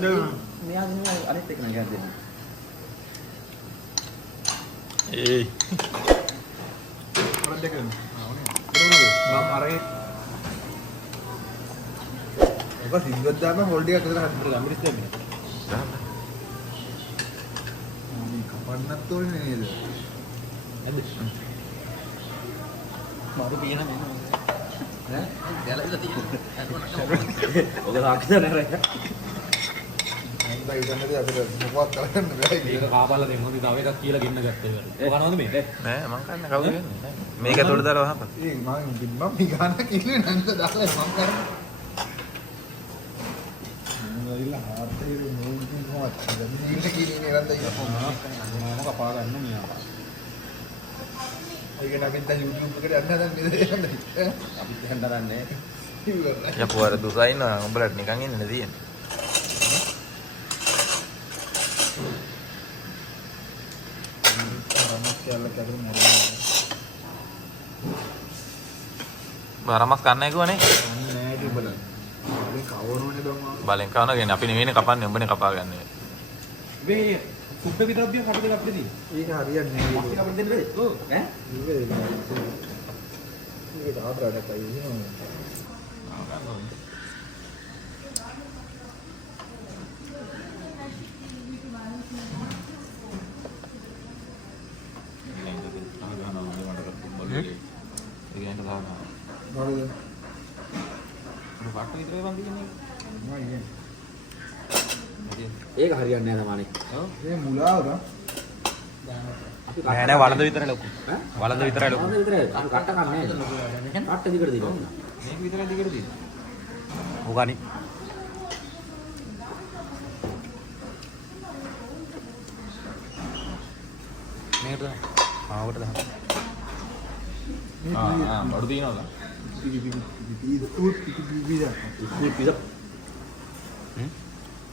මෙයා දින අනිත් එක නෑ ගන්න. ඒ කරන් දෙක මම අරගෙන ඔක සිද්දක් දාම හොල්ඩ් එකක් විතර හදන්න ගම්මිරිස් දෙන්නේ. මේ කපන්නත් ඕනේ නේද? නැද්ද? මාරු පියන මෙන්න. ඈ? ගැලවිලා තියෙන්නේ. ඔක සාක්ෂි නෑ. මම ඉතින් අපිට මොකක්ද කරන්න බෑ. මේක කාපල්ලා දෙන්න ඕනේ. තව එකක් කියලා ගෙන්න ගත්තා ඒක. ඔක කනවද මේ? නෑ මං කන්නේ කවුද කියන්නේ? මේක ඇතුළට දාලා වහපන්. ඒ මම ගාන කිල්ලේ නැන්ද දාලා මම කරන්නේ. මම ගිහලා හාර්ටේ නෝන් කොහොමද? දැන් කිල්ලේ නේද ඉන්න මම කපා ගන්න මියා. ඒක නගින්න YouTube එකට යන්න හදන්නේ නේද? අපිත් එහෙම දරන්නේ. යපෝ අර දුසයින් උඹලට නිකන් ඉන්න තියෙන්නේ. බරමස් කන්නේ කොහොනේ? නෑ ටි බලන්න. මේ කවරෝනේ බං. බලෙන් කවන කියන්නේ අපි නෙවෙයිනේ කපන්නේ උඹනේ කපා ගන්න. මේ කුඩ විතරක්දිය කට දෙක අපිට තියෙන්නේ. ඒක හරියන්නේ නෑ. අපිට අපිට දෙන්න බෑ. ඔව් ඈ? ඒක ආඩරට කයි ඒක හරියන්නේ නැහැ සමානේ. ඔව් මේ මුලාවද? නෑ නෑ වලද විතරයි ලොකු. වලද විතරයි ලොකු. වලද විතරයි. අපි කට්ට කන්නේ නැහැ. කට්ට දිගට දිනවා. මේක විතරයි දිගට තියෙන්නේ. ඕගානි. මේකට ආවට දාන්න. බඩු දිනවද? පිසා.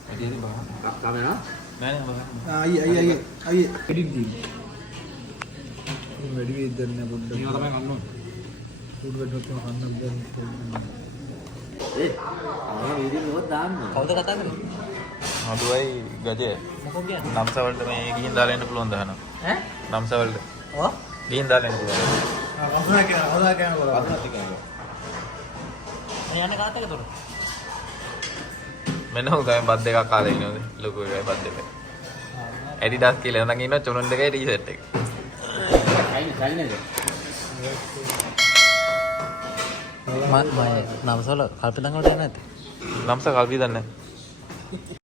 ඇදීදී බා. කමන. නෑ නෑ බා. අයියේ එඩින් දී. වැඩි වේද දැන් පොඩ්ඩක්. මේවා තමයි කන්න ඕනේ. උඩ වැඩ නැත්නම් කන්න දැන්. ඒ ආ වීඩියෝ මොකද දාන්නේ? කවුද කතා කරන්නේ? හදුවයි ගජය. මොකෝ කියන්නේ? නම්සවලට මේ ගිහින් දාලා එන්න පුළුවන් දහනවා. ඈ? නම්සවලට. ඔව්. ගිහින් දාලා එන්න පුළුවන්. හදා කෑම කරා. අදත් කියන්නේ. මේ යන්නේ කාත් එකද උඩ? මෙන්න උන් තමයි බත් දෙකක් කාලා ඉන්නෝද ලොකු එකයි බත් දෙකයි. ඇඩිඩාස් කියලා නම් ඉන්නවා චොනන් දෙකයි ටී-ෂර්ට් එක. සයිනේද? මම නම්සල කල්පනා කරලා යන්නේ නැත්තේ. නම්ස කල්පි දන්නේ නැහැ.